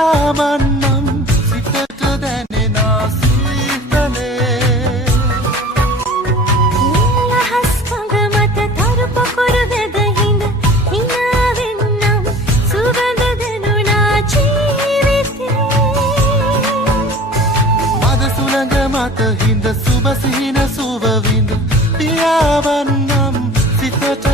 පියාවන්නම් සිතට දැනෙන සීතලේ ලහස් කඳ මත තරු පොකුරු වැද හිඳ හිනාවෙන්නම් සුවඳ දැනුණා ජීවිතේ මද සුළඟ මත හිඳ සුබ සිහින සුව විඳ පියාවන්නම් සිතට